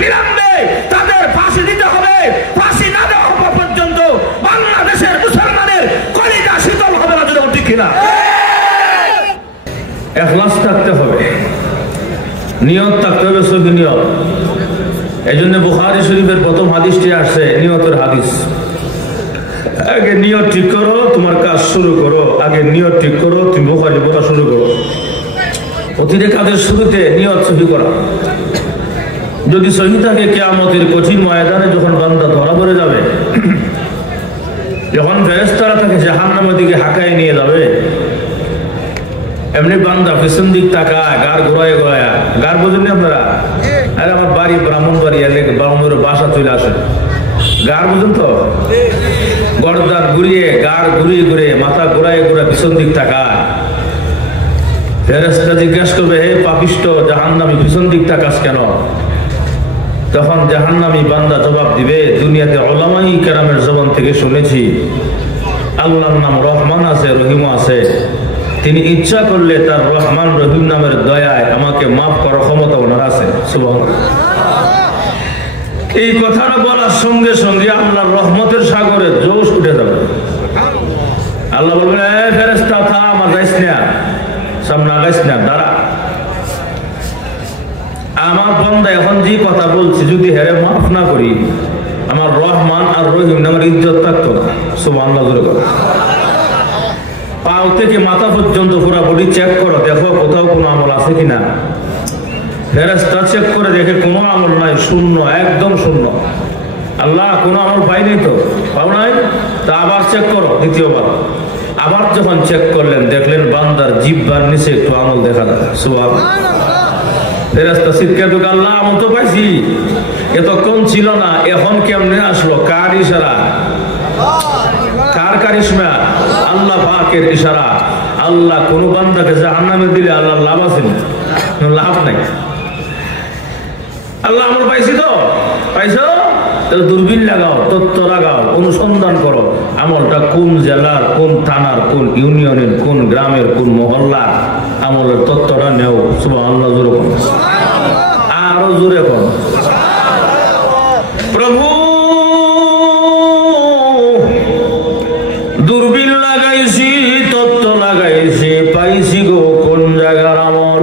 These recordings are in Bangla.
বিলম্বে তাদের ফাঁসি দিতে হবে। ফাঁসি না দেওয়া পর্যন্ত বাংলাদেশের মুসলমানের কলিজা শীতল হবে না, যদি ঠিক কিনা। ইখলাস থাকতে হবে, নিয়ত থাকতে হবে, সহি নিয়ত। এই জন্য বুখারী শরীফের প্রথম হাদিসটি আসছে নিয়তের হাদিস। আগে নিয়ত ঠিক করো, তোমার কাজ শুরু করো। আগে নিয়ত ঠিক করো, তুমি বুখারী পড়া শুরু করো। প্রতিটা কাজের শুরুতে নিয়ত সহি করা। যদি সহি থাকে, কিয়ামতের কঠিন ময়দানে যখন বান্দা ধরা পড়ে যাবে, যখন ফেরেশতারা তাকে জাহান্নামের দিকে হাঁকায় নিয়ে যাবে, এমনি বান্দা পেছন দিক তাকায়, গার ঘোরায় ঘোরায়। গার বোঝেননি আপনারা? আরে আমার বাড়ি ব্রাহ্মণবাড়ি, ব্রাহ্মণের বাসা চলে আসে। গার বোঝেন তো? গর্দান ঘুরিয়ে, গার ঘুরিয়ে ঘুরে, মাথা ঘোরায় ঘোরা পিছন দিক তাকায়। ফেরেশতা জিজ্ঞাসা করবে, হে পাপিষ্ট জাহান্নামী, পিছন দিক তাকাস কেন? তখন জাহান্নামী বান্দা জবাব দিবে, দুনিয়াতে উলামায়ে কেরামের জবান থেকে শুনেছি আল্লাহর নাম রহমান আছে, রহিম আছে। তিনি ইচ্ছা করলে তার রহমান রহিম নামের দয়ায় আমাকে মাফ করার ক্ষমতা ওনার আছে। সুবহানাল্লাহ। এই কথাটা বলার সঙ্গে সঙ্গে আল্লাহর রহমতের সাগরে জোশ উঠে যাবে। আল্লাহ বলবেন, এ ফেরেশতা থাম, আর যাইস না, সামনে আগাইস না, দাঁড়া। আমার বান্দা এখন যে কথা বলছে, যদি হেরে মাফ না করি, আমার রহমান আর রহিম নামের ইজ্জত থাকতো না। সুবহানাল্লাহ। পাও থেকে মাথা পর্যন্ত পুরো বডি চেক করো, দেখো কোথাও কোনো আমল আছে কিনা। ফেরেশতা চেক করে দেখে কোনো আমল নাই, শূন্য, একদম শূন্য। আল্লাহ কোনো আমল পাইনি তো, পাও নাই? তা আবার চেক করো, দ্বিতীয়বার। আবার যখন চেক করলেন, দেখলেন বান্দার জিহ্বার নিচে একটু আমল দেখা যায়। সুবহানাল্লাহ। ফেরেশতা চিৎকার করে, আল্লাহ আমল তো পাইছি, এতক্ষণ ছিল না, এখন কেমনে আসলো? কার ইশারা? কার কারিশমা? আল্লাহ পাকের ইশারা। আল্লাহ কোন বান্দাকে জাহান্নামে দিলে আল্লাহ লাভ আছে না? লাভ নাই। আল্লাহ আমল পাইছি তো, পাইছো? তাহলে দূরবীন লাগাও, তথ্য লাগাও, অনুসন্ধান করো আমলটা কোন জেলার, কোন থানার, কোন ইউনিয়নের, কোন গ্রামের, কোন মহল্লার আমলের তথ্যটা নেও। সুবহানাল্লাহ। জোরে কোন, আরো জোরে কোন। প্রভু দূরবীন লাগাইছি, তত্ত্ব লাগাইছি, পাইছি গো কোন জায়গার আমল,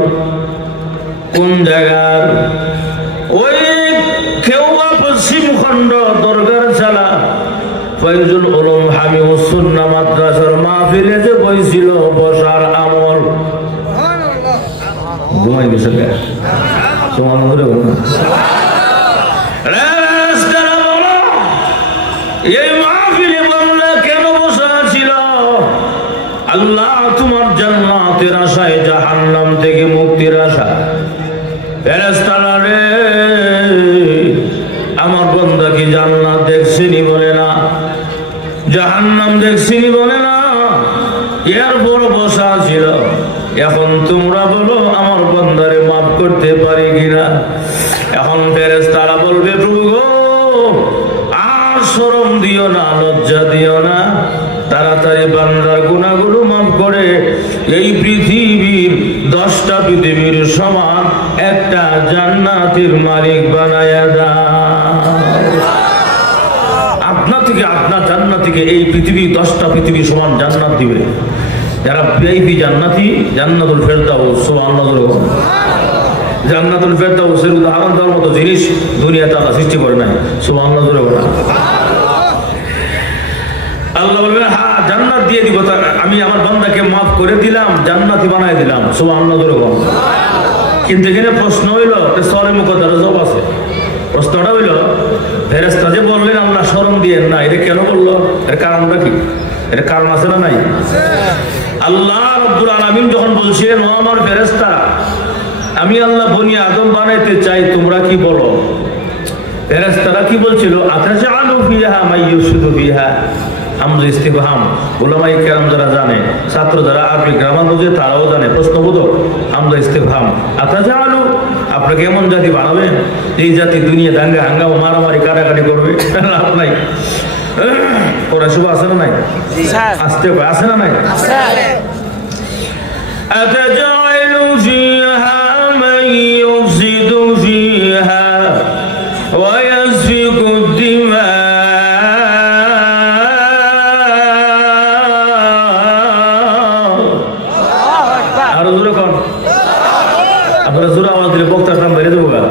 কোন জায়গার? ওই খেওয়া পশ্চিম খণ্ড দরগার চালা ফয়জুল উলুম হামিউস সুন্নাহ মাদ্রাসার মাহফিলে যে বইছিল বসার আমল। ঘুমাই গেছে কে? এই মাহফিলে বাংলা কেন বসা ছিল? আল্লাহ তোমার জান্নাতের আশায়, জাহান্নাম থেকে মুক্তির আশা। ফেরেশতারা রে, আমার বান্দা কি জান্নাত দেখছিনি বলে না, জাহান্নাম দেখছিনি বলে না, এরপর বসা ছিল। এখন তোমরা বলো আমার বান্দারে মাফ করতে পারি কিনা? এখন ফেরেশতারা বলবে, প্রভু গো, আর শরম দিও না, লজ্জা দিও না, তাড়াতাড়ি বান্দার গুনাহগুলো মাফ করে এই পৃথিবীর 10টা পৃথিবীর সমান একটা জান্নাতের মালিক বানায়া দাও। আপনা থেকে, আপনার জান্নাত থেকে এই পৃথিবী 10টা পৃথিবী সমান জান্নাত দিবে। যারা ভিআইপি জান্নাতি, জান্নাতুল ফেরদাউস। সুবহানাল্লাহ। জান্নাতুল ফেরদাউসের উদাহরণ দেওয়ার মতো জিনিস দুনিয়াতে আল্লাহ সৃষ্টি করে নাই। সুবহানাল্লাহ। আল্লাহ বলবেন, হ্যাঁ জান্নাত দিয়ে দিব, আমি আমার বান্দাকে মাফ করে দিলাম, জান্নাতি বানাই দিলাম। সুবহানাল্লাহ। কিন্তু এখানে প্রশ্ন হইল, সরে মুকদ্দার জবাব আছে। প্রশ্নটা হইল, ফেরেশতা যে বললেন আল্লাহ শরম দিয়েন না, এটা কেন বললো? এর কারণটা কি? এর কারণ আছে না নাই? আল্লাহ রাব্বুল আলামিন যখন বলছিলেন, ও আমার ফেরেশতা, আমি আল্লাহ বনি আদম বানাইতে চাই, তোমরা কি বলো? ফেরেশতারা কি বলছিল? আতাজালু ফিহা মাইয়ুফসিদু ফিহা। আমরা ইস্তিফহাম, উলামায়ে কেরাম যারা জানে, ছাত্র যারা আরবি গ্রামার বুঝে তারাও জানে, প্রশ্নবোধক। আমরা ইস্তিফহাম, আতাজালু, আপনাকে এমন জাতি বানাবেন এই জাতি দুনিয়া দাঙ্গা হাঙ্গামা মারামারি কাটাকাটি করবে? লাভ নাই। ওরা শুভ আছে না নাই? আসতে আছে না নাই? আতাজালু ফিহা মাইয়ুফসিদু ফিহা দিলে বক্তার দাম বেড়ে দেবো না,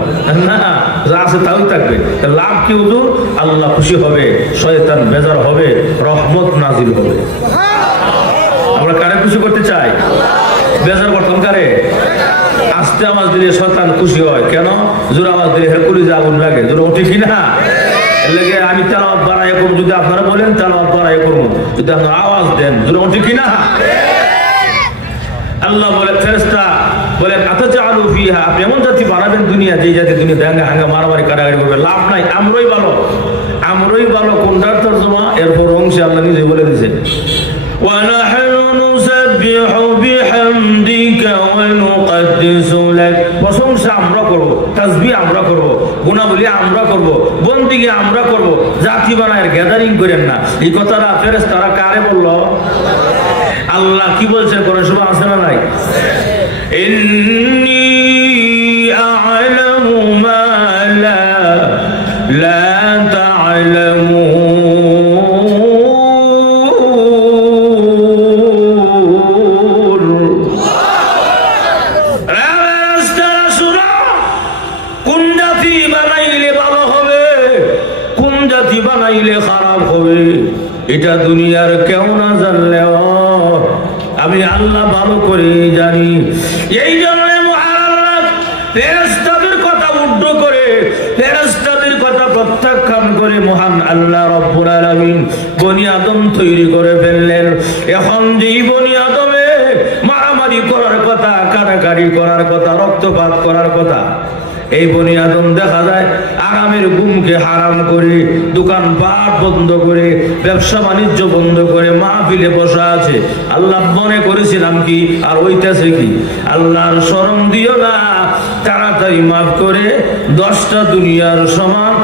যা আছে তাই থাকবে। লাভ কি হুজুর? আল্লাহ খুশি হবে, শয়তান বেজার হবে, রহমত নাজিল হবে। আমরা কারে খুশি করতে চাই? বেজার করতাম কারে? আস্তে আওয়াজ দিলে শয়তান খুশি হয়, কেন? জোর আওয়াজ দিলে হেরকুলি যে আগুন লাগে, জোর ওঠে কিনা? লেগে আমি তেলাওয়াত বাড়াই করবো, যদি আপনারা বলেন তেলাওয়াত বাড়াই করবো, যদি আপনারা আওয়াজ দেন জোর ওঠে কিনা? আল্লাহ বলে ফেরেশতা বলে আতাজালু ফিহা, আপনি এমন জাতি বানাবেন দুনিয়া, যে জাতি দুনিয়া দাঙ্গা হাঙ্গা মারামারি কারাগারি করবে, লাভ নাই, আমরাই ভালো, আমরাই ভালো। কোনটার তরজমা? এরপর অংশে আল্লাহ নিজে বলে দিয়েছে, ওয়া নাহনু নুসাব্বিহু বিহামদিকা ওয়া নুকদ্দিসু লাক, প্রশংসা আমরা করব, তাসবিহ আমরা করব, গুনাহবলি আমরা করব, বন্দেগী আমরা করব, জাতি বানায় গ্যাদারিং করেন না। এই কথাটা ফেরেশতারা কারে বলল? আল্লাহ কি বলছেন? কোরআন শরীফে আছে না নাই? ইন্নী আ'লামু মা লা তা'লামুন। কোন জাতি বানাইলে ভালো হবে, কোন জাতি বানাইলে খারাপ হবে, এটা দুনিয়ার কেউ না জানলেও আমি আল্লাহ ভালো করে জানি। এই জন্য মহান আল্লাহ ফেরেশতাদের কথা উদ্ধ করে, ফেরেশতাদের কথা প্রত্যাখ্যান করে মহান আল্লাহ রব্বুল আলামিন বনি আদম তৈরি করে ফেললেন। এখন যেই বনি আদমে মারামারি করার কথা, কাটাকাটি করার কথা, রক্তপাত করার কথা, এই বনি আদম দেখা যায় আরামের ঘুমকে হারাম করে, দোকানপাট বন্ধ করে, ব্যবসা বাণিজ্য বন্ধ করে মাহফিলে বসা আছে। আল্লাহ মনে করেছিলাম কি আর ওইটাছে কি? আল্লাহর শরম দিও না, তাড়াতাড়ি মাফ করে 10টা দুনিয়ার সমান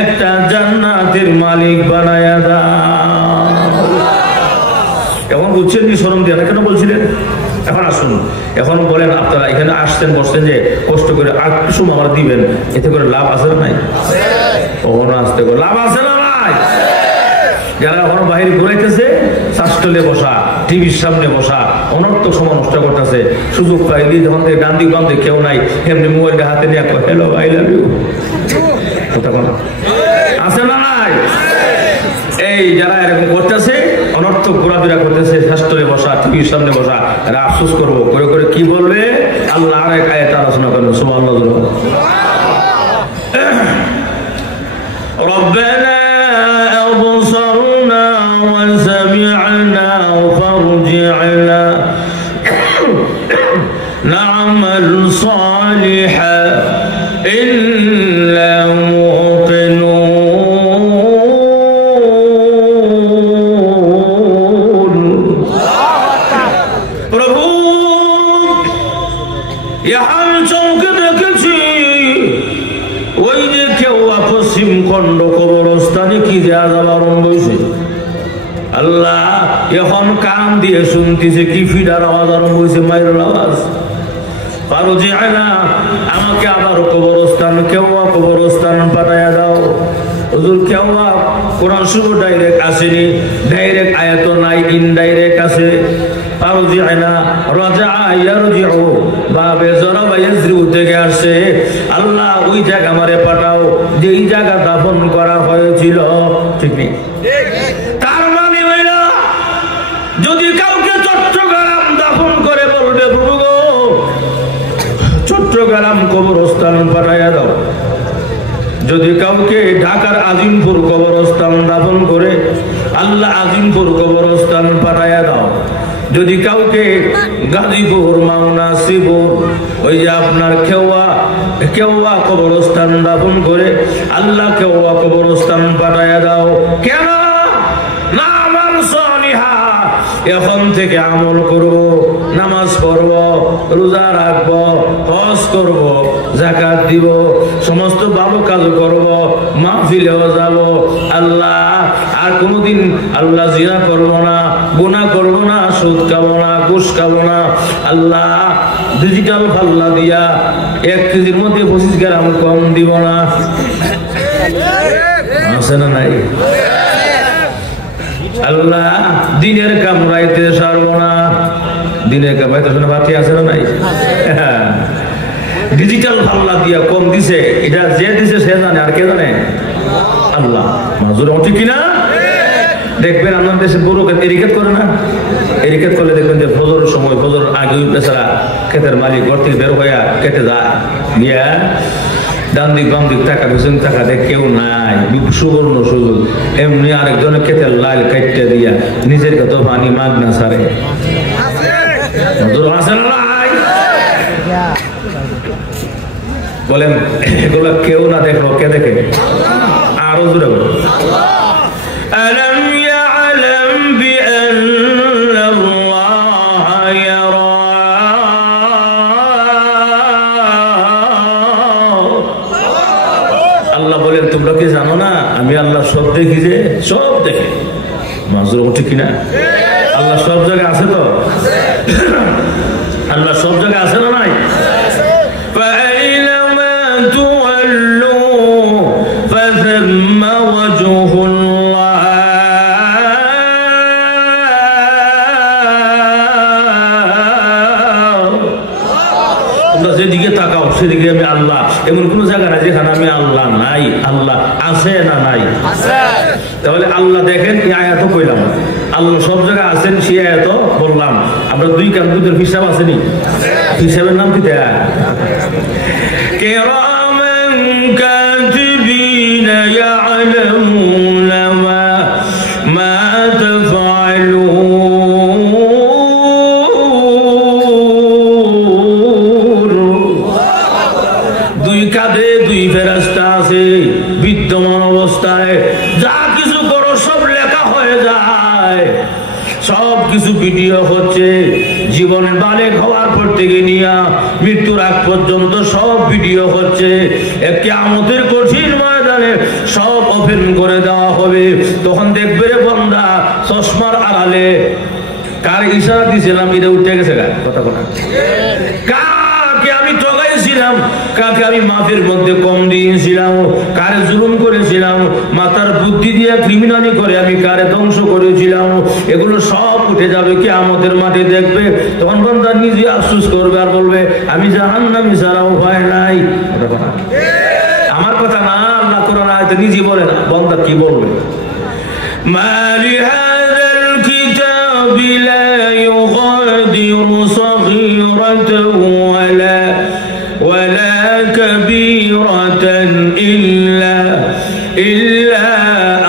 একটা জান্নাতের মালিক বানায়া দাও। এখন বুঝছেন কি শরম দিয়া না কেন বলছিলেন? এখন আসুন, এখন বলেন আপনারা এখানে আসছেন, বসছেন, যে কষ্ট করে আর কিছু আমার দিবেন, এতে করে লাভ আছে না নাই? কখনো আসতে করে লাভ আছে না নাই? যারা এখন বাহির ঘুরাইতেছে, শাসটলে বসা, টিভির সামনে বসা, অনর্থক সময় নষ্ট করতেছে, সুযোগ পাইলি যখন থেকে ডান্দি বান্ধে কেউ নাই, এমনি মোবাইলটা হাতে নিয়ে হ্যালো আই লাভ ইউ আছে না নাই? এই যারা এরকম করতেছে, অনর্থক ঘোরাফেরা করতেছে, শাস্ত্রে বসা, টিভির সামনে বসা, এরা আফসোস করবো করে করে কি বলবে? আল্লাহ আর এক আয়াত আলোচনা করবেন, সুবহানাল্লাহ। রব্বানা আবসারনা ওয়া সামি'না ফারজি'না না'মাল সালিহান ইন্না খন্ড কবরস্থানে কি যে আযাব আরম্ভ হয়েছে। আল্লাহ এখন কান দিয়ে শুনতেছে কি ফিডার আওয়াজ আরম্ভ হয়েছে, মায়ের আওয়াজ। ফারজি'না, আমাকে আবার কবরস্থান, কেওয়া কবরস্থান পাঠায়া দাও। হুজুর কেওয়া কোরআন শুরু ডাইরেক্ট আসেনি, ডাইরেক্ট আয়াত নাই, ইনডাইরেক্ট আছে। ফারজি'না রাজা'a ইয়ারজি'ু, বাবে জরাবা ইয়াজরিউ থেকে আসছে। আল্লাহ ওই জায়গা আমারে পাঠাও যেই জায়গা দাফন করা হয়েছিল। ঠিক নেই? তার মানে হইল যদি কাউকে চট্টগ্রাম দাফন করে বলবে প্রভু গো চট্টগ্রাম কবরস্থান পাঠাইয়া দাও। যদি কাউকে ঢাকার আজিমপুর কবরস্থান দাফন করে আল্লাহ আজিমপুর কবরস্থান পাঠাইয়া দাও। যদি কাউকে গাজীপুর, মাওনা, শ্রীপুর, ওই যে আপনার কেওয়া কবরস্থান দাফন করে আল্লাহ কেওয়া কবরস্থান পাঠাইয়া দাও। কেন? না আমার সালিহা, এখন থেকে আমল করব, নামাজ পড়ব, রোজা রাখব, হজ করব, যাকাত দিব, সমস্ত ভালো কাজ করব, মাহফিলেও যাব। আল্লাহ আর কোনদিন আল্লাহ জিনা করব না, গুনাহ করব না, সুদ খাবো না, ঘুষ খাবো না। আল্লাহ ডিজিটাল পাল্লা দিয়া 1 কেজির মধ্যে 25 গ্রাম কম দিব না। আছে না নাই? আল্লাহ দিনের কামড়াইতে সারব না। দিনের কামড়াইতে বাতি আছে না নাই? ডিজিটাল পাল্লা দিয়া কম দিছে, এটা যে দিছে সে জানে, আর কে জানে? আল্লাহ। মাজুর ঠিক কিনা? দেখবেন আপনার দেশে গরু এরিকেট করে না, এরিকেট করলে দেখবেন যে ফজর সময়, ফজর আগে বেচারা ক্ষেতের মালিক ঘর থেকে বের হইয়া কেটে যায়, গিয়া ডান দিক বাম দিক টাকা পেছন টাকা দেখ কেউ নাই, সুবর্ণ সুযোগ এমনি আরেকজনের ক্ষেতের লাল কাটতে দিয়া নিজের কত পানি মাগ না সারে। বলেন এগুলো কেউ না দেখলো, কে দেখে? আরো জোরে বলো। ألم يعلم بأن الله يرى আল্লাহ বলেন তোমরা কি জানো না আমি আল্লাহ সব দেখি, যে সব দেখে। মাজুর ঠিক কিনা? আল্লাহ সব জায়গায় আছে তো? আল্লাহ সব জায়গায় আছে না নাই? فأينما تولوا فثم وجه الله যেদিকে তাকাও সেদিকে আমি আল্লাহ। এমন কোন জায়গা নাই যেখানে আমি আল্লাহ নাই। আল্লাহ আছে না নাই? তাহলে আল্লাহ দেখেন, এই আয়াত কইলাম আল্লাহ সব জায়গায় আছেন, সেই আয়াত বললাম। আমরা দুই কান দুধের হিসাব আসেনি, হিসাবের নাম কি? কিরামান কাতিবিনা ইয়ালামুনা মা তাফআলুন। দুই কাঁধে দুই ফেরেশতা আছে, বিদ্যমান অবস্থায় যা কিছু করো সব লেখা হয়ে যায়, সব কিছু ভিডিও হচ্ছে। জীবন বালেক হওয়ার পর থেকে নিয়ে মৃত্যুর আগ পর্যন্ত সব ভিডিও হচ্ছে। কিয়ামতের কঠিন ময়দানে সব ওপেন করে দেওয়া হবে। তখন দেখবে রে বান্দা, চশমার আড়ালে কার ইশারা দিয়েছিলাম এটা উঠে গেছে, কথা কথা কাকে আমি ঠকাইছিলাম, কাকে আমি মাফের মধ্যে কম দিয়েছিলাম, কারে জুলুম করেছিলাম, মাথার বুদ্ধি দিয়ে ক্রিমিনালি করে আমি কারে ধ্বংস করেছিলাম, এগুলো সব উঠে যাবে কিয়ামতের মাঠে। দেখবে তখন বান্দা নিজে আফসোস করবে আর বলবে আমি জাহান্নামী ছাড়া উপায় নাই। আমার কথা না, আল্লাহ কোরআন আয়াতে নিজে বলে না, বান্দা কি বলবে? মালি হাযাল কিতাবি লা ইউগাদিরু সাগীরাতান ওয়ালা কাবীরাতান ইল্লা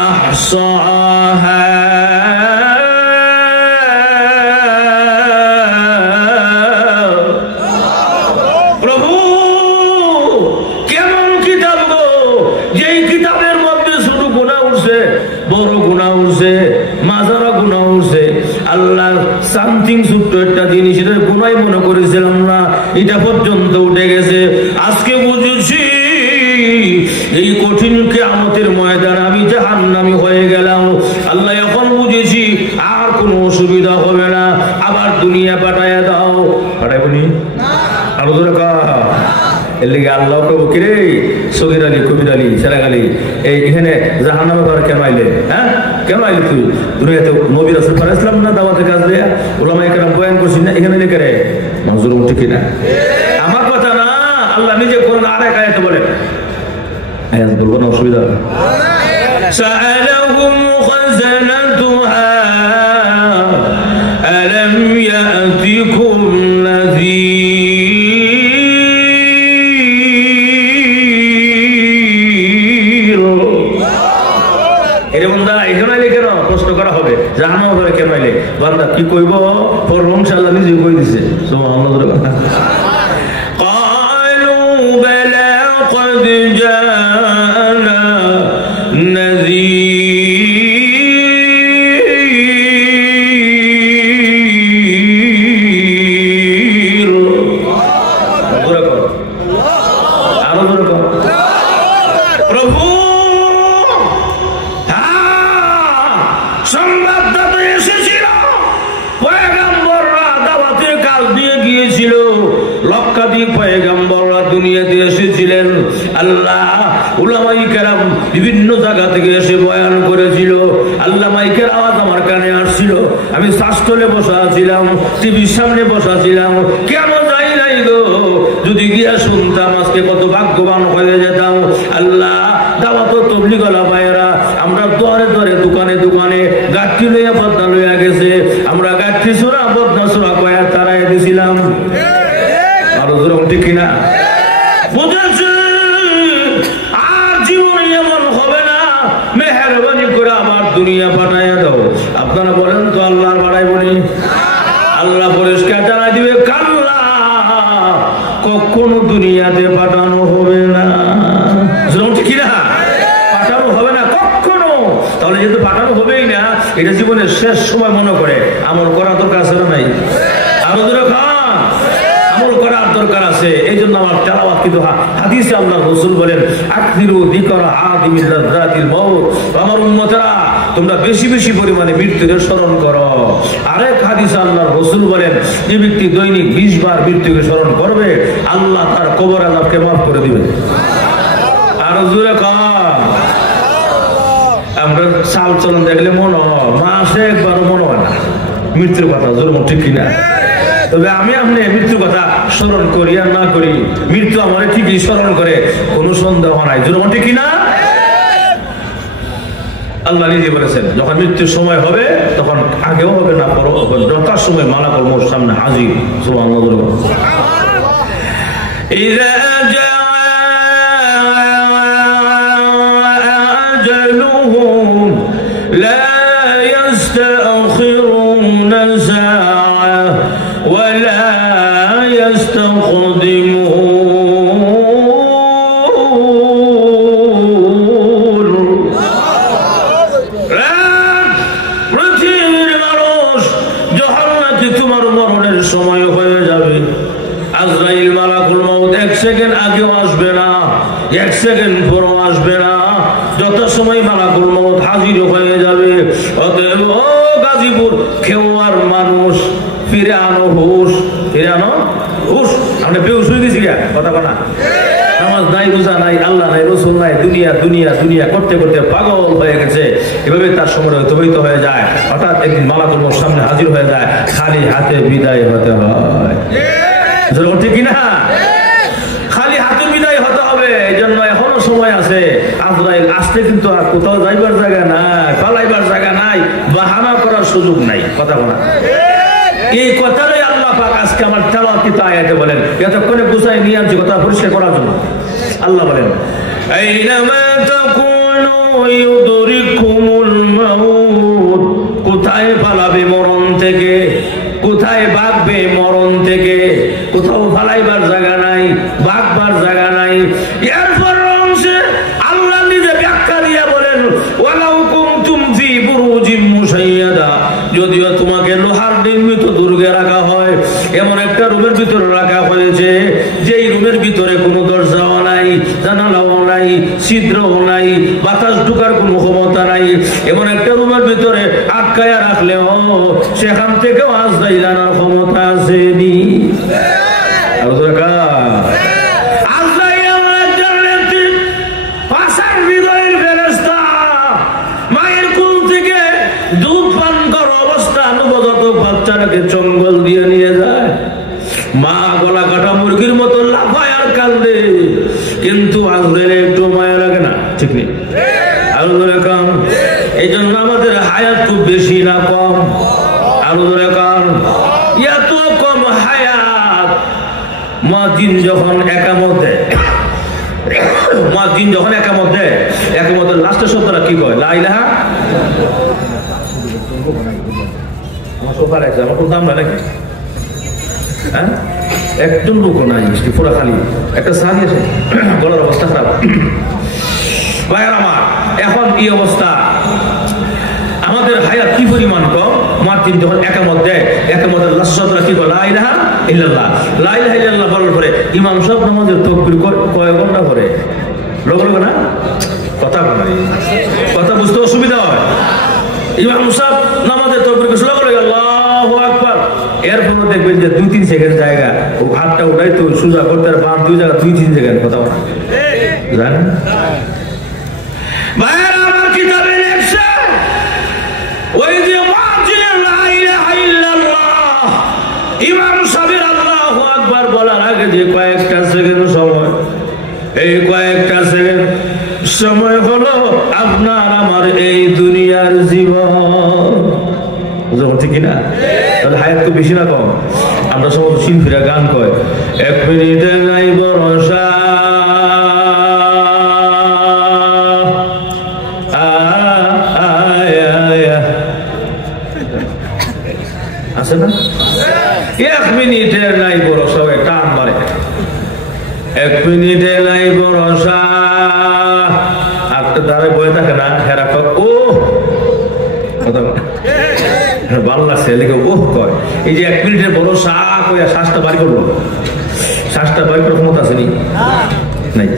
আহসাহা। প্রভু কেমন কিতাব গো, যেই কিতাবের মধ্যে ছোট গুনাহ উঠছে, বড় গুনাহ উঠছে, মাঝারা গুনাহ উঠছে। আল্লাহ সামথিং ছোট্ট একটা জিনিস, এটা গুনাহ মনে করেছিলাম না, এটা পর্যন্ত উঠে গেছে। আজকে বুঝেছি এই কঠিন কিয়ামতের ময়দানে আমি জাহান্নামী হয়ে গেলাম। আল্লাহ এখন বুঝেছি আর কোনো অসুবিধা হবে না, আবার দুনিয়া পাঠাইয়া দাও। পাঠাইবনি আরো ধরে কা এর লিগে আল্লাহ কব কি রে সগীর আলী, কবির আলী, সেরাগ আলী, এখানে জাহান্নামে পার কেন আইলে? হ্যাঁ কেন আইলি তুই? দুনিয়াতে নবী রাসূল পাঠাইছিলাম না, দাওয়াতের কাজ দিয়ে উলামায়ে কেরাম বয়ান করছিস না, এখানে লিখে রে মাজুর ঠিক না? আমার কথা না, আল্লাহ নিজে কোরআন আরেক আয়াতে বলে, আয়াত বলবো না, অসুবিধা হবে। সাআলাহুম খাযানাতুহা আলাম ইয়াতিকুম নাযীর। এর বান্দা এখানে আইলে কেন প্রশ্ন করা হবে, জাহান্নামে পড়ে কেন আইলে? বান্দা কি কইব? পরম ইনশাআল্লাহ নিজে কই দিছে। সুবহানাল্লাহ। قالوا بلى قد جاءنا نذير। প্রভু সংবাদদাতা এসেছিল, পয়গম্বররা দাওয়াতের কাজ দিয়ে গিয়েছিল, লক্ষাধিক পয়গম্বররা দুনিয়াতে এসেছিলেন। আল্লাহ উলামায়ে কেরাম বিভিন্ন জায়গা থেকে এসে বয়ান করেছিল। আল্লাহ মাইকের আওয়াজ আমার কানে আসছিল, আমি শ্বাসতলে বসা ছিলাম, টিভির সামনে বসা ছিলাম, কেন যাই নাই গো। যদি গিয়া শুনতাম, আজকে কত ভাগ্যবান হয়ে যেতাম। আল্লাহ দাওয়াত তবলিগ ওয়ালা ভাইয়েরা, আমরা দরে দরে দোকানে দোকানে গাঠি লইয়া বদনা লইয়া গেছে, আমরা গাঠি ছোড়া বদনা ছোড়া কয়া তারাই দিছিলাম। আরো যেরকম ঠিক কিনা বুঝেছে? আর জীবন এমন হবে না, মেহেরবানি করে আমার দুনিয়া পাঠাইয়া দাও। আপনারা বলেন তো আল্লাহর বাড়াই বলি? আল্লাহ পরিষ্কার জানাই দিবে, কাল্লা কখনো দুনিয়াতে পাঠানো হবে না। ঠিক না? পাঠানো হবে না কখনো। তাহলে যেহেতু পাঠানো হবেই না, এটা জীবনের শেষ সময় মনে করে আমল করা দরকার আছে না নাই? আরো দূরে খান আমল করার দরকার আছে। এই জন্য আমার তেলাওয়াত কিন্তু হাদিসে আল্লাহর রাসূল বলেন, আকসিরু যিকরা আদিমিল লাযাতিল মাউত। আমার উম্মতেরা, তোমরা বেশি বেশি পরিমাণে মৃত্যুকে স্মরণ করো। আরেক হাদিসে আল্লাহর রাসূল বলেন, যে ব্যক্তি দৈনিক 20 বার মৃত্যুকে স্মরণ করবে, আল্লাহ তার কবর আযাবকে maaf করে দিবেন। আরো জোরে কান। আমরা চাল চলন দেখলে মনে হয়, মাসে একবারও মনে হয় না মৃত্যুর কথা। জোর ঠিক কিনা? তবে আমি আপনি মৃত্যুর কথা স্মরণ করি আর না করি, মৃত্যু আমার ঠিকই স্মরণ করে, কোনো সন্দেহ নাই। জোর ঠিক কিনা? আল্লাহ নিজে বলেছেন, যখন মৃত্যুর সময় হবে তখন আগেও হবে না পরও হবে, যথার সময় মালাকুল মউত সামনে হাজির। সুবহানাল্লাহ। ইযা জা আজালুহুম লা ইস্তাখিরুনা সাআ ওয়া লা ইস্তাকদিমুন। পৃথিবীর মানুষ, জাহান্নাতে তোমার মরণের সময় হয়ে যাবে। আজরাইল মালাকুল মউত 1 সেকেন্ড আগেও আসবে না, 1 সেকেন্ড পরও আসবে না, যত সময় মালাকুল মউত হাজির হয়ে যাবে। অতএব ও গাজীপুর খেওয়ার মানুষ, ফিরে আনো হুশ, ফিরে আনো হুশ। আপনি বেহুশ হয়ে গেছি কথা বলা, নামাজ নাই, রোজা নাই, আল্লাহ নাই, রসুল নাই, দুনিয়া দুনিয়া দুনিয়া করতে করতে পাগল হয়ে গেছে। এভাবে তার সময় অতিবাহিত হয়ে যায়। হঠাৎ একদিন মালাকুল মউত সামনে হাজির হয়ে যায়, খালি হাতে বিদায় হতে হয়। ঠিক কিনা? খালি হাতে বিদায় হতে হবে। এই জন্য এখনো সময় আছে। আজরাইল আসতে কিন্তু আর কোথাও যাইবার জায়গা নাই, পালাইবার জায়গা নাই, বাহানা করার সুযোগ নাই। কথা বলা, এই কথাটাই আল্লাহ পাক আজকে আমার তেলাওয়াত আয়াতে বলেন। এতক্ষণে গুছাই নিয়ে আনছি কথা পরিষ্কার করার জন্য। আল্লাহ বলেন, আইনামা তাকুনু ইউদরিকুমুল মাউত। কোথায় পালাবে মরণ থেকে, কোথায় ভাগবে মরণ থেকে? কোথাও ফালাইবার জায়গা নাই, ভাগবার জায়গা নাই। এরপর অংশে আল্লাহ নিজে ব্যাখ্যা দিয়ে বলেন, ওয়ালাউ কুনতুম ফি বুরুজিম মুশাইয়াদা। যদিও তোমাকে লোহার নির্মিত দুর্গে রাখা হয়, এমন একটা রুমের ভিতরে রাখা হয়েছে যেই রুমের ভিতরে কোনো দরজাও নাই, জানালাও নাই, ছিদ্রও নাই, বাতাস ঢোকার কোনো ক্ষমতা নাই, এমন একটা রুমের ভিতরে আটকায়া রাখলেও সেখান থেকেও আজরাইল আনার ক্ষমতা আসেনি। জঙ্গল দিয়ে নিয়ে যায়, মা গলা কাটা মুরগির মতো লাফায় আর কান্দে, কিন্তু আজরাইল একটু মায়া লাগে না। ঠিক নেই? আরো ধরে কাম। এই জন্য আমাদের হায়াত খুব বেশি না কম? আরো ধরে কাম। এত কম হায়াত। মুয়াজ্জিন যখন একামত দেয়, মুয়াজ্জিন যখন একামত দেয়, একামতের লাস্টের শব্দটা কি কয়? লা ইলাহা। আমার সোফার এক আমার কোনো দাম না নাকি? হ্যাঁ, একজন লোকও নাই, পুরা খালি। একটা সাহায্য আছে, গলার অবস্থা খারাপ। ভাইয়ের আমার, এখন এই অবস্থা, আমাদের হায়াত কি পরিমাণ কম। মুয়াজ্জিন যখন একামত দেয়, একামতের লাস্ট শব্দটা কি কয়? লা ইলাহা ইল্লাল্লাহ। লা ইলাহা ইল্লাল্লাহ বলার পরে ইমাম সাহেব নামাজের তাকবীর কয় ঘন্টা পরে? লোক লোক না কথা বলে, কথা বুঝতে অসুবিধা হয়। ইমাম সাহেব নামাজের তাকবীর করে আল্লাহু আকবার, এরপরে দেখবেন যে 2-3 সেকেন্ড জায়গা ও হাতটা উঠাই তো সোজা করতে আর বাম 2 জায়গা 2-3 সেকেন্ড কথা বলে জানেন। ভাইয়ের আমার কিতাবে লেখছে, ওই যে মুয়াজ্জিনের লা ইলাহা ইল্লাল্লাহ, ইমাম সাহেবের আল্লাহু আকবার বলার আগে যে কয়েকটা সেকেন্ড এই কয়েকটা সেকেন্ড সময় হলো আপনার আমার এই দুনিয়ার জীবন, ঠিক না? তাহলে হায়াত তো বেশি না কম? আমরা সমস্ত শিল্পীরা গান কয়, 1 মিনিটে নাই ভরসা, আছে না? 1 মিনিটে নাই ভরসা, টান মারে, 1 মিনিটে নাই ভরসা। আপনার দ্বারা বয়ে থাকে না, হেরা ও কথা ভালো লাগছে লেগে ওহ কয়। এই যে 1 মিনিটের বড় শাক হইয়া শ্বাসটা বাড়ি করলো, শ্বাসটা বাড়ি করার ক্ষমতা আছে নাই?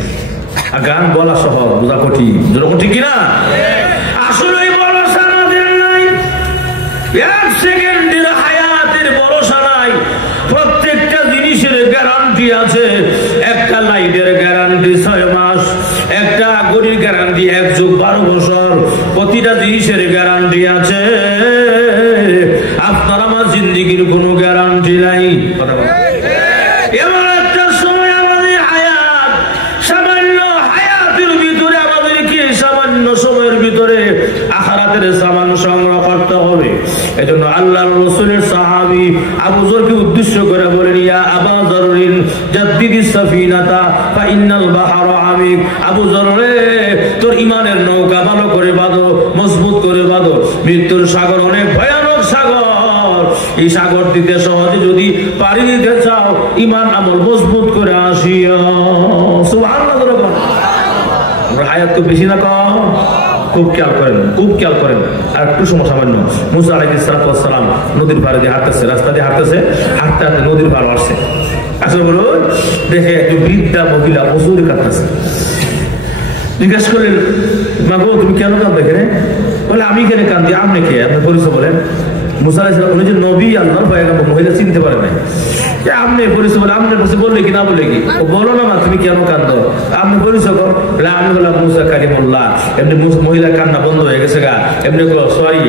আর গান বলা সহজ, বোঝা কঠিন, যেরকম ঠিক কিনা? আসলে ওই ভরসা আমাদের নাই, 1 সেকেন্ডের হায়াতের ভরসা নাই। প্রত্যেকটা জিনিসের গ্যারান্টি আছে। একটা লাইটের গ্যারান্টি 6 মাস, একটা ঘড়ির গ্যারান্টি 1 যুগ 12 বছর। প্রতিটা জিনিসের গ্যারান্টি আছে। আপনার আমার জিন্দিগির কোনো গ্যারান্টি নাই। কথা বল। এমন একটা সময় আমাদের হায়াত, সামান্য হায়াতের ভিতরে আমাদেরকে সামান্য সময়ের ভিতরে আখিরাতের সামান সংগ্রহ করতে হবে। এজন্য আল্লাহর রাসূলের সাহাবী আবু যরকে উদ্দেশ্য করে বলেন, ইয়া আবা যররিন জাদ্দিদিস সাফিনাতা ফা ইন্নাল বাহরা আমিক। আবু যর রে, তোর ঈমানের নৌকা ভালো করে বাঁধো, মজবুত করে বাঁধো। মৃত্যুর সাগর অনেক ভয়ানক সাগর। এই সাগর দিতে সহজে যদি পাড়ি দিতে চাও, ঈমান আমল মজবুত করে আসিও। সুবহানাল্লাহ। আমরা হায়াত তো বেশি না কম? খুব খেয়াল করেন, খুব খেয়াল করেন। আর একটু সময় সামান্য, মুসা আলাইহিস সালাম নদীর পাড়ে দিয়ে হাঁটতেছে, রাস্তা দিয়ে হাঁটতেছে, হাঁটতে হাঁটতে নদীর পাড় আসছে। আসলে বলো, দেখে একজন বৃদ্ধা মহিলা অজুরে কাঁদতেছে। জিজ্ঞাসা করলেন, মা গো তুমি কেন কাঁদো এখানে? বলে আমি এখানে কাঁদি, আপনি কে? আপনি পরিচয় বলেন। মুসা আলাইহিস সালাম উনি যে নবী, আল্লাহর পয়গম্বর, মহিলা চিনতে পারে নাই। আপনি পরিচয় বলে, আপনি বললে কি না বলে কি? ও বলো না, তুমি কেন কাঁদো? আপনি পরিচয় কর। আমি বললাম মুসা কালিমুল্লাহ। এমনি মহিলা কান্না বন্ধ হয়ে গেছে গা। এমনি সরি,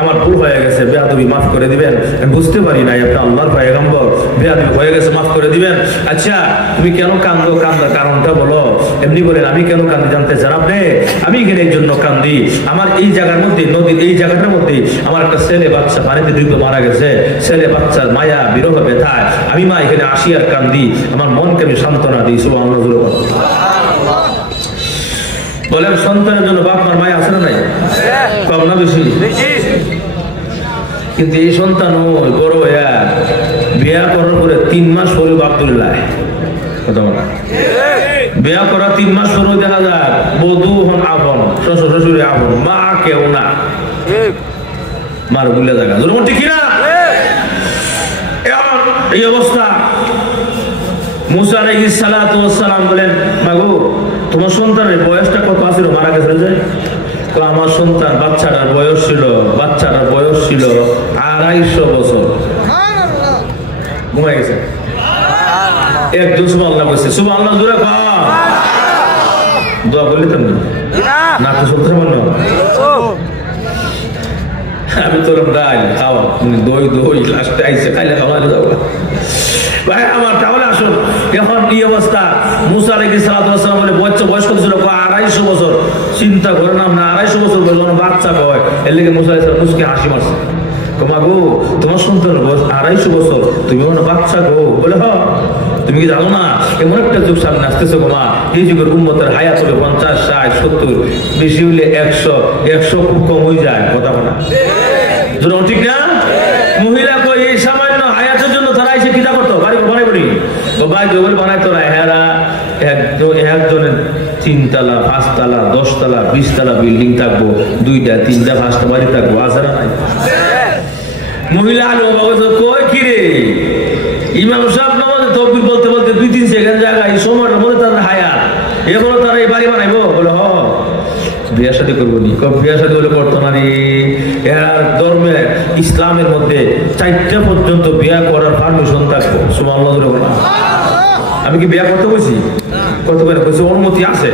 আমার ভুল হয়ে গেছে, বেয়াদবি মাফ করে দিবেন, আমি বুঝতে পারি নাই আপনি আল্লাহর পয়গম্বর, বেয়াদবি হয়ে গেছে, মাফ করে দিবেন। আচ্ছা তুমি কেন কান্দো? কান্দার কারণটা বলো। এমনি বলেন, আমি কেন কান্দি জানতে চান আপনি? আমি এখানে এই জন্য কান্দি, আমার এই জায়গার মধ্যে, নদীর এই জায়গাটার মধ্যে আমার একটা ছেলে বাচ্চা পানিতে ডুবে মারা গেছে। ছেলে বাচ্চার মায়া বিরহ ব্যথায় আমি মা এখানে আসি আর কান্দি, আমার মনকে আমি সান্ত্বনা দিই। সুবহানাল্লাহ। বলেন, সন্তানের জন্য বাপ মার মায়া আছে না নাই? কম না বেশি? কিন্তু এই সন্তান বড় হইয়া বিয়া করার পরে 3 মাস পরে আব্দুল্লাহ, কথা বলা, বিয়া করা 3 মাস পরে দেখা যায় বধূ হন আপন, শ্বশুর শ্বশুরে আপন, মা কেউ না, মার বুঝলে জায়গা যেরকম ঠিক না? এই অবস্থা। মুসা আলাইহিস সালাতু ওয়াস সালাম বলেন, মাগো তোমার সন্তানের বয়সটা কত আছিল মারা গেছে? যে আমার সন্তান বাচ্চাটার বয়স ছিল 250 বছর। ঘুমাই গেছে। একজন সুবহানাল্লাহ বলছে, সুবহানাল্লাহ জোরে কও। দোয়া বলি তুমি না তো চলতে পারো। আমি তোর ডাল খাওয়া, দই দই লাস্টে আইসে খাইলে খাওয়ালে যাবো ভাই আমার। তাহলে আসুন, এখন এই অবস্থা। মুসা আলাইহিস সালাম বলে বয়স কত ছিল? 250 বছর। চিন্তা করে না, 250 বছর বয়স বাচ্চা কয়। এর লেগে মুসা আলাইহিস সালাম মুসকে হাসি মারছে। মা গো তোমার সন্তানের বয়স 250 বছর, তুমি মনে বাচ্চা গো? বলে হ, তুমি কি জানো না এমন একটা যুগ সামনে আসতেছে গো মা, এই যুগের উম্মতের হায়াত হবে 50, 60, 70, বেশি হইলে 100 খুব কম হয়ে যায়। কথা বলা ঠিক না? মহিলা কই এই সামান্য হায়াতের জন্য তারা এসে কিনা করতো, বাড়ি বানাই বলি ভাই জগল বানাই তোরা হেরা একজনের 3 তলা 5 তলা 10 তলা 20 তলা বিল্ডিং থাকবো, 2টা 3টা 5টা বাড়ি থাকবো, আসারা নাই। মহিলা আলো কই কি রে ইমাম সাহেব নামাজে তকবীর বলতে বলতে 2-3 সেকেন্ড জায়গায় এই সময়টার মধ্যে তাদের হায়াত, এখনো তারা এই বাড়ি বানাইবো? বলে হ, বিয়া শাদী করবো নি? বিয়া শাদী হলে করতো না রে। এর ধর্মে ইসলামের মধ্যে 4টা পর্যন্ত বিয়া করার পারমিশন থাকবো। সুবহানাল্লাহ। আমি কি বিয়া করতে বলছি? কত করে বলছি? অনুমতি আছে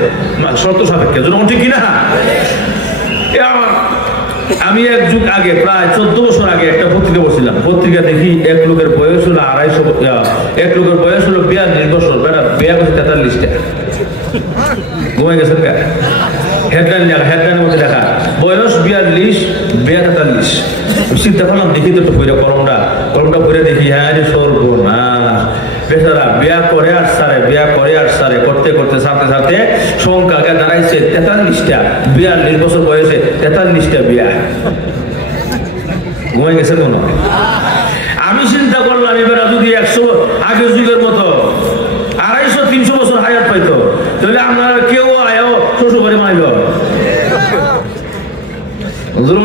শর্ত সাপেক্ষে, যখন ঠিক কিনা? আমি 1 যুগ আগে, প্রায় 14 বছর আগে একটা পত্রিকা বলছিলাম। পত্রিকা দেখি এক লোকের বয়স হলো 250, এক লোকের বয়স হলো 42 বছর, বেটা বিয়া করছে 43টা। ঘুমাই গেছেন কা হেডলাইন লেখা, হেডলাইনের মধ্যে লেখা বয়স 42 বিয়া 43। চিন্তা করলাম দেখি তো একটু পইরা কলমটা পইরা দেখি, হ্যাঁ রে সর্বনাশ, বেচারা বিয়া করে আসছে করতে করতে সাথে সংখ্যা দাঁড়াইছে 43টা, 42 বছর বয়সে 43টা বিয়া। ঘুমাই গেছে মনে হয়। আমি চিন্তা করলাম এবার যদি 100 আগের যুগের মতো 250-300 বছর হায়াত পাইতো, তাহলে আপনার কেউ আয়ও শ্বশুর বাড়ি মাইল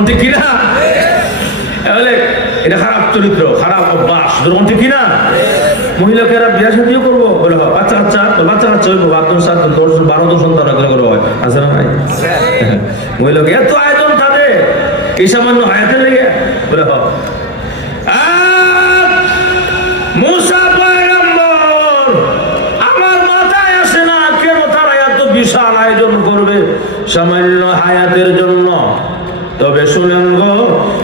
ঠিক কিনা? এটা খারাপ চরিত্র, খারাপ অভ্যাস, ঠিক কিনা? মহিলাকে এরা বিয়া শাদিও করবো, বলে বাচ্চা হইব, 12 সন্তান হয়, আছে না ভাই? মহিলাকে এত আয়োজন থাকে এই সামান্য হায়াতের লেগে, বলে মুসা পয়গম্বর, আমার মাথায় আসে না কেন তারা এত বিশাল আয়োজন করবে সামান্য হায়াতের জন্য। তবে শুনেন গো,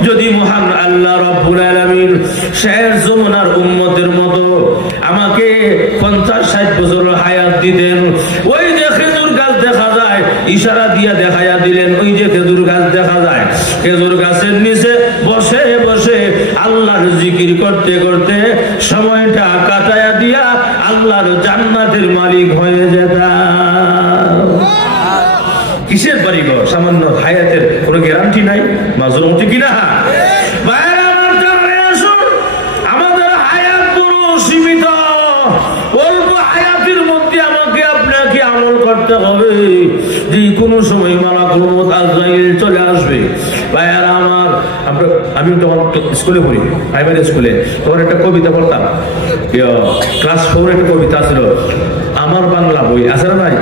যদি মহান আল্লাহ রাব্বুল আলামিন শেষ জমানার উম্মতের মতো আমাকে 50-60 বছর হায়াত দিতেন, ওই যে খেজুর গাছ দেখা যায়, ইশারা দিয়া দেখাইয়া দিলেন, ওই যে খেজুর গাছ দেখা যায়, খেজুর গাছের নিচে বসে বসে আল্লাহর জিকির করতে করতে সময়টা কাটায়া দিয়া আল্লাহর জান্নাতের মালিক হয়ে যেতাম। কিসের বাড়ি ঘর? সামান্য হায়াতের কোনো গ্যারান্টি নাই, মাজলুম ঠিক কিনা? আমাদের হায়াত পুরো সীমিত, অল্প হায়াতের মধ্যে আমাকে আপনাকে আমল করতে হবে। যে কোনো সময় মালাকুল মউত আজরাইল চলে আসবে। ভাইয়ারা আমার, আমি তখন স্কুলে পড়ি, প্রাইমারি স্কুলে, তখন একটা কবিতা পড়তাম, ক্লাস 4 একটা কবিতা ছিল, আমার বাংলা বই আছে না ভাই?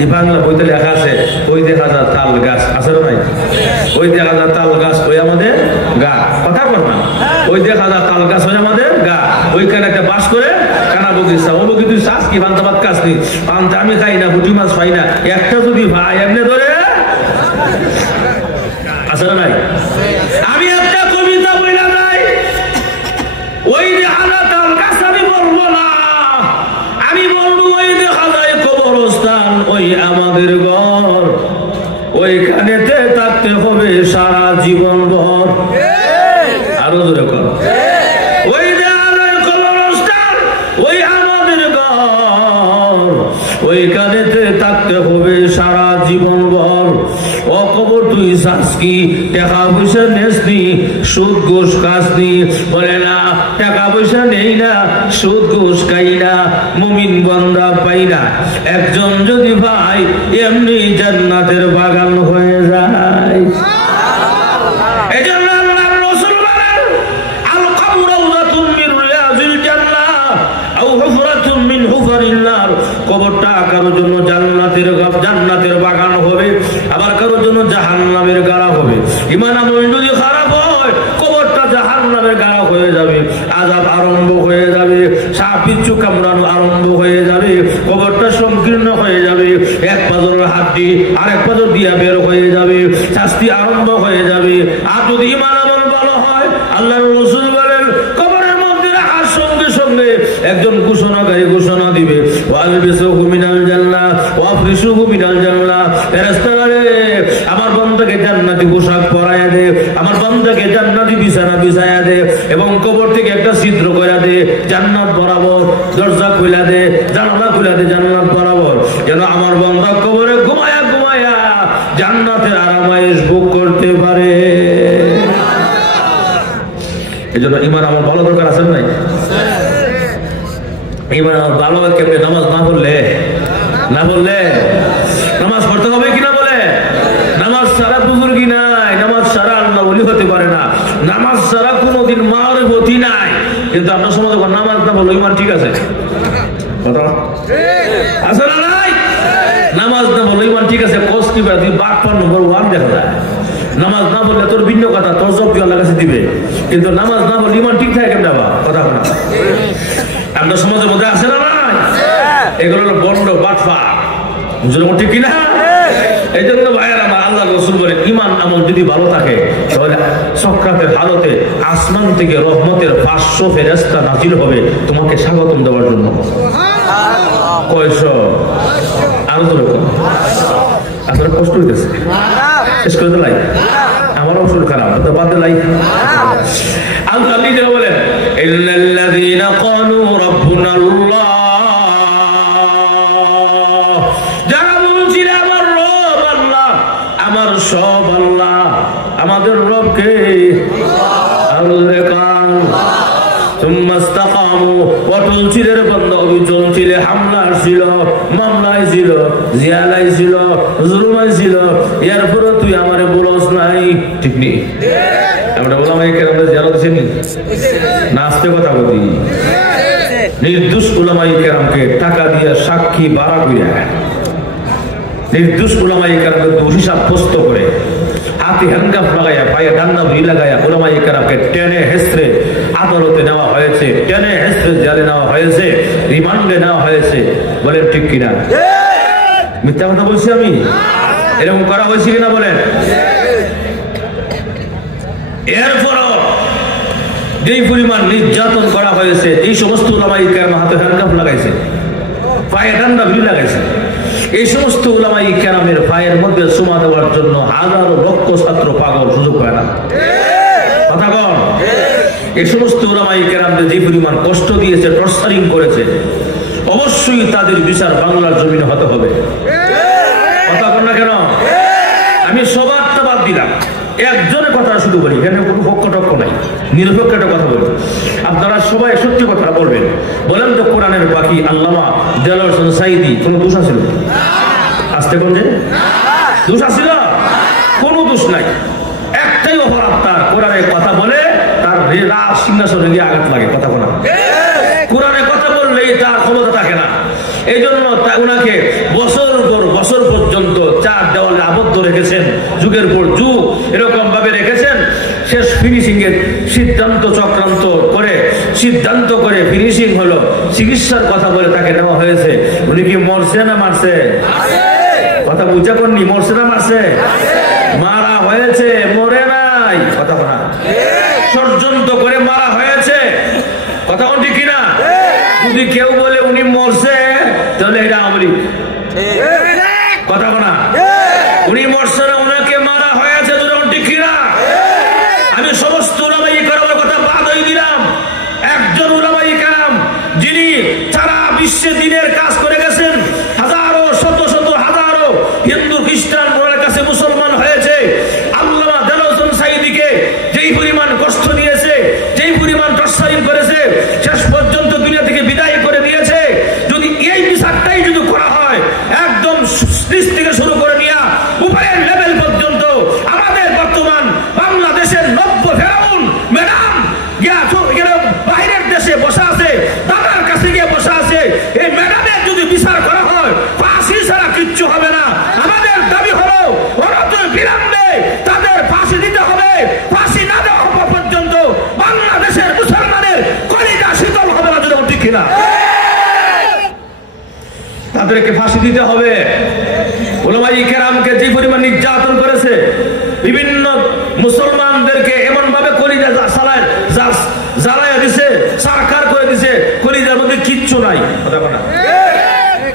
এই বাংলা বইতে লেখা আছে, ওই দেখা যায় তাল গাছ, আছে না ভাই? ওই দেখা যায় তাল গাছ, ওই আমাদের গা, কথা বল না, ওই দেখা যায় তাল গাছ, ওই আমাদের গা, ওইখানে একটা বাস করে কানা বগিচা, ও বগি তুই চাষ কি বান্তা ভাত কাজ নি, পান্তা আমি খাই না, পুঁটি মাছ খাই না, একটা যদি ভাই এমনি ধরে, আছে না ভাই? আমি একটা কবিতা বইলা নাই, ওই দেখা যায় তাল গাছ, আমি বলবো না, আমি বলবো ওই দেখা যায় কবরস্থান, ওই আমাদের ঘর, ওইখানেতে থাকতে হবে সারা জীবন ভর। আরো জোরে কর, ওই দেখা যায় কবরস্থান, ওই আমাদের ঘর, ওইখানেতে থাকতে হবে সারা জীবন ভর। ও কবর তুই চাস কি, টাকা পয়সা নেসনি, সুদ ঘুষ খাসনি, বলে না টাকা পয়সা নেই না, সুদ ঘুষ খাই না, মুমিন বান্দা পাই না, একজন যদি ভাই এমনি জান্নাতের বাগান হয়ে যায়। এজন্য আল্লাহর রাসূল বলেন, আল কবর রাউযাতুন মিন রিয়াজিল জান্নাহ আও হুফরাতুন মিন হুফারিন নার। কবরটা কারোর জন্য জান্নাতের বাগান হবে, আবার কারোর জন্য জাহান্নামের গাড়া হবে। ঈমান আমল যদি খারাপ হয়, কবরটা জাহান্নামের গাড়া হয়ে যাবে, আযাব আরম্ভ হয়ে যাবে, সাপ বিচ্ছু কামড়ানো আরম্ভ হয়ে যাবে, কবরটা সংকীর্ণ হয়ে যাবে, এক পাজরের হাড্ডি আরেক পাজর দিয়া বের হয়ে যাবে, শাস্তি আরম্ভ হয়ে যাবে। আর যদি ঈমান আমল ভালো হয়, আল্লাহর রাসূল বলেন, কবরের মধ্যে রাখার সঙ্গে সঙ্গে একজন ঘোষণাকারী ঘোষণা দিবে, ওয়ালবিসুহু মিনাল জান্নাহ ওয়াফরিশুহু মিনাল জান্নাহ। ফেরেশতারা রে, আমার বান্দাকে জান্নাতি পোশাক পরায়া দে, আমার বান্দাকে জান্নাতি বিছানা বিছায়া দে, এবং কবর থেকে একটা ছিদ্র কইরা দে জান্নাত বরাবর, দরজা খুলে দে, জানালা খুলে দে জান্নাত বরাবর, যেন আমার বান্দা কবরে ঘুমায়া ঘুমায়া জান্নাতের আরামায়েশ ভোগ করতে পারে। এজন্য ঈমান আমল ভালো দরকার আছে নাই? ঈমান আমল ভালো কেমনে? নামাজ না পড়লে নামাজ পড়তে হবে কিনা বলে? নামাজ ছাড়া বুজুর্গি নাই, নামাজ ছাড়া আল্লাহ ওলি হতে পারে না, নামাজ ছাড়া কোনোদিন মারিফতি নাই। কিন্তু আপনার সমাজে নামাজ না বলো ঈমান ঠিক আছে, কথা আছে না নাই? নামাজ না বলো ঈমান ঠিক আছে, কস কি তুই বাটপার নম্বর 1 দেখা যায়। নামাজ না বললে তোর ভিন্ন কথা, তোর জব কি আল্লাহর কাছে দিবে, কিন্তু নামাজ না বললে ঈমান ঠিক থাকে কেমন কথা বলা? আপনার সমাজের মধ্যে আছে না নাই? এগুলো হলো বন্ড বাটপা, ঠিক কিনা? এই জন্য ভাইয়ের আমার আল্লাহ রাসূল বলে, ঈমান আমল যদি ভালো থাকে তাহলে সক্রাতের হালতে আসমান থেকে রহমতের 500 ফেরেশতা নাজিল হবে তোমাকে স্বাগতম দেওয়ার জন্য। কয়শো? আরো তো রকম আপনার কষ্ট হইতেছে, শেষ করে দিলাই। আমারও শরীর খারাপ, তো বাদ দিলাই। আল্লাহ নিজে বলেন ইল্লাল্লাযীনা ক্বালু রাব্বুনাল্লাহ, যারা বলছিল আমার রব আল্লাহ, আমার সব আল্লাহ, আমাদের রবকে অটল ছিলের বন্ধ, অবিচল ছিলে, হামলা ছিল, মামলায় ছিল, জিয়ালাই ছিল, জুলুমাই ছিল, এরপরে তুই আমারে বলস নাই, ঠিক নেই? আমরা বললাম এই কেরামে জিয়ারত ছিনি না, আস্তে কথা বলি। নির্দোষ উলামায়ে কেরামকে টাকা দিয়ে সাক্ষী বাড়া কইরা, নির্দোষ উলামায়ে কেরামকে দোষী সাব্যস্ত করে, হাতে হ্যান্ডকাফ লাগাইয়া, পায়ে ডান্ডা ভি লাগাইয়া উলামায়ে কেরামকে টেনে হেসড়ে আদালতে নেওয়া হয়েছে, টেনে হেসড়ে জেলে নেওয়া হয়েছে, রিমান্ডে নেওয়া হয়েছে। বলেন ঠিক কিনা? মিথ্যা কথা বলছি আমি? এরকম করা হয়েছে কিনা বলেন? এরপরও যেই পরিমাণ নির্যাতন করা হয়েছে, এই সমস্ত উলামায়ে কেরাম হাতে হ্যান্ডকাফ লাগাইছে, পায়ে ডান্ডা ভি লাগাইছে, এই সমস্ত উলামায়ে কেরামের পায়ের মধ্যে সুমা দেওয়ার জন্য হাজারো লক্ষ ছাত্র পাগল, সুযোগ পায় না। কথা কন? এই সমস্ত উলামায়ে কেরামদের যে পরিমাণ কষ্ট দিয়েছে, টর্চারিং করেছে, অবশ্যই তাদের বিচার বাংলার জমিনে হতে হবে। কথা কন না কেন? আমি সবারটা বাদ দিলাম, একজনের কথা শুরু করি, এখানে কোনো পক্ষ টক্ষ নাই, নিরপেক্ষ একটা কথা বলি। আপনারা সবাই সত্যি কথা বলবেন। বলেন তো কোরআনের বাকি আল্লামা দেলোয়ার হোসেন সাঈদী কোনো দোষ আছিল? আসতে কোন যে দোষ আছিল? কোনো দোষ নাই, একটাই অপরাধ তার, কোরআনের কথা বলে তার রাজ সিংহাসনে গিয়ে আঘাত লাগে। কথা বলা, কোরআনের কথা বললেই তার ক্ষমতা থাকে না। এই জন্য ওনাকে বছর পর বছর পর্যন্ত চার দেওয়ালে আবদ্ধ রেখেছেন, যুগের পর যুগ এরকম ভাবে রেখেছেন। শেষ ফিনিশিং এর সিদ্ধান্ত চক্রান্ত করে, সিদ্ধান্ত করে ফিনিশিং হলো, চিকিৎসার কথা বলে তাকে নেওয়া হয়েছে। উনি কি মরছে না মারছে? কথা বুঝা করনি, মরছে না মারছে? মারা হয়েছে, মরে নাই। কথা বলা, ষড়যন্ত্র করে মারা হয়েছে। কথা ঠিক কিনা? যদি কেউ বলে উনি মরছে, তাহলে এটা আওয়ামী লীগ। কথা বলা, উনি মরছে না, ওনাকে মারা হয়েছে, ঠিক কিনা? আমি সমস্ত উলামায়ে কেরামের কথা বাদ হয়ে দিলাম। একজন উলামায়ে কেরাম যিনি সারা বিশ্বে দিনের কাজ করে গেছেন, হাজারো শত শত হাজারো হিন্দু খ্রিস্টান ওনার কাছে মুসলমান হয়েছে। আল্লামা দেলোয়ার হোসেন সাঈদীকে যেই পরিমাণ কষ্ট দিয়েছে, যেই পরিমাণ টর্চারিং করেছে, শেষ পর্যন্ত দুনিয়া থেকে বিদায় করে দিয়েছে। যদি এই বিচারটাই যদি করা হয়, একদম নিচ থেকে শুরু করে নিয়ে উপরের লেভেল পর্যন্ত, আমাদের বর্তমান বাংলাদেশের নব্য ফেরাউন ম্যাডাম বাইরের দেশে বসে আছে, দাদার কাছে গিয়ে বসে আছে, এই ম্যাডামের যদি বিচার করা হয়, ফাঁসি ছাড়া কিচ্ছু হবে না। আমাদের দাবি হলো অনতি বিলম্বে তাদের ফাঁসি দিতে হবে। ফাঁসি না দেওয়া পর্যন্ত বাংলাদেশের মুসলমানের কলিজা শীতল হবে না, যদি ঠিক কিনা? তাদেরকে ফাঁসি দিতে হবে। উলামায়ে কেরামকে যে পরিমাণ নির্যাতন করেছে, বিভিন্ন মুসলমানদেরকে এমন ভাবে কলিজা জ্বালাইয়া দিছে, সরকার করে দিছে, কলিজার মধ্যে কিচ্ছু নাই।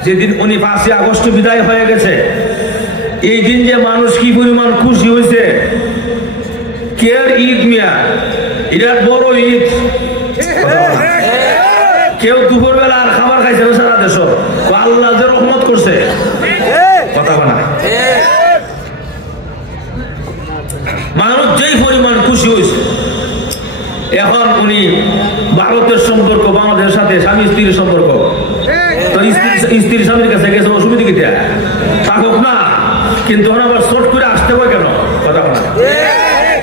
যেদিন উনি 5 আগস্ট বিদায় হয়ে গেছে, এই দিন যে মানুষ কি পরিমাণ খুশি হয়েছে। কের ঈদ মিয়া, এটা বড় ঈদ। কেউ দুপুর বেলা আর খাবার খাইছে সারা দেশ, আল্লাহ যে রহমত করছে। কথা বলা, মানুষ যেই পরিমাণ খুশি হয়েছে। এখন উনি ভারতের সম্পর্ক, বাংলাদেশের সাথে স্বামী স্ত্রীর সম্পর্ক, তো স্ত্রী স্বামীর কাছে গেছে, অসুবিধা কি থাকুক না, কিন্তু আবার শর্ট করে আসতে হয় কেন? কথা বলা,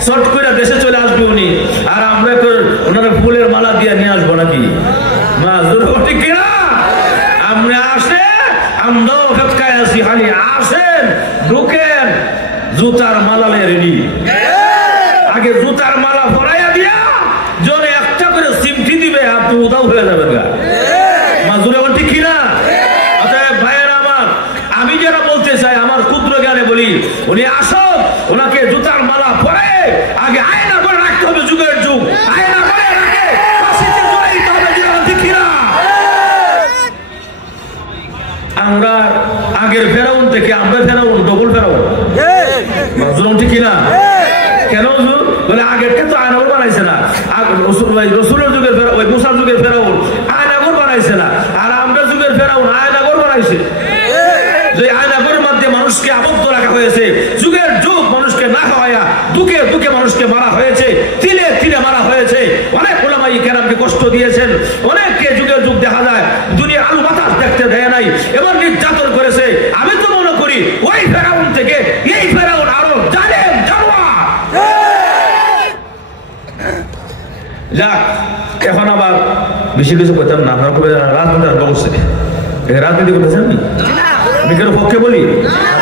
শর্ট করে দেশে চলে আসবে উনি, আর আমরা ওনারা ফুলের মালা দিয়ে নিয়ে আসবো নাকি? ঠিক কিনা? আমরা আসে, আমরা অপেক্ষায় আছি, খালি আসেন, ঢুকেন, জুতার মালা রেডি। আগে জুতার মালা পরাইয়া দিয়া জনে একটা করে সিমটি দিবে, আপনি উদাও হয়ে যাবেন গা। মাজুরে ঠিক কিনা? অতএব ভাইয়েরা আমার, আমি যেটা বলতে চাই, আমার ক্ষুদ্র জ্ঞানে বলি, উনি আসুন, ওনাকে জুতার মালা পরে আগে আয়না করে রাখতে হবে। যুগের যুগ আয়না করে রাখে, ফাঁসিতে ঝুলাইতে হবে, ঠিক কিনা? দেখে আমরা ফেরাউন ডবল ফেরাউন ঠিক কিনা কেন বলে আগেরটা তো আয়নাগর বানাইছে না রসুলের যুগের ওই মুসার যুগের ফেরাউন আয়নাগর বানাইছে না আর আমরা যুগের ফেরাউন আয়নাগর বানাইছে যে আয়নাগরের মধ্যে মানুষকে আবদ্ধ রাখা হয়েছে যুগের যুগ মানুষকে না খাওয়াইয়া দুকে দুকে মানুষকে মারা হয়েছে তিলে তিলে মারা হয়েছে অনেক ওলামাই কেরামকে কষ্ট দিয়েছেন অনেককে যুগের যুগ দেখা যায় দুনিয়ার আলু বাতাস দেখতে দেয় নাই এবার নির্যাতন করেছে আমি তো মনে করি ওই ফেরাউন থেকে এই ফেরাউন আরো জানেন জানোয়ার যাক এখন আবার বেশি কিছু করতাম না আপনার রাজনীতি অবস্থা রাজনীতি করতেছেন আমি কেন পক্ষে বলি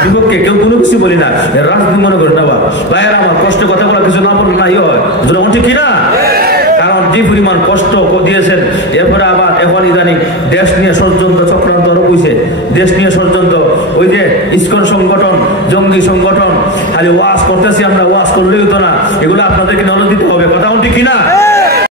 বিপক্ষে কেউ কোনো কিছু বলি না রাজনীতি মনে করেন না ভাইয়ের আমার কষ্ট কথা বলা কিছু না বললে নাই হয় ঠিক কিনা কারণ যে পরিমাণ কষ্ট দিয়েছেন এরপরে আবার এখন ইদানিং দেশ নিয়ে ষড়যন্ত্র চক্রান্ত আরো বুঝছে দেশ নিয়ে ষড়যন্ত্র ওই যে ইসকন সংগঠন জঙ্গি সংগঠন খালি ওয়াজ করতেছি আমরা ওয়াজ করলেই হতো না এগুলো আপনাদেরকে নজর দিতে হবে কথা ঠিক কিনা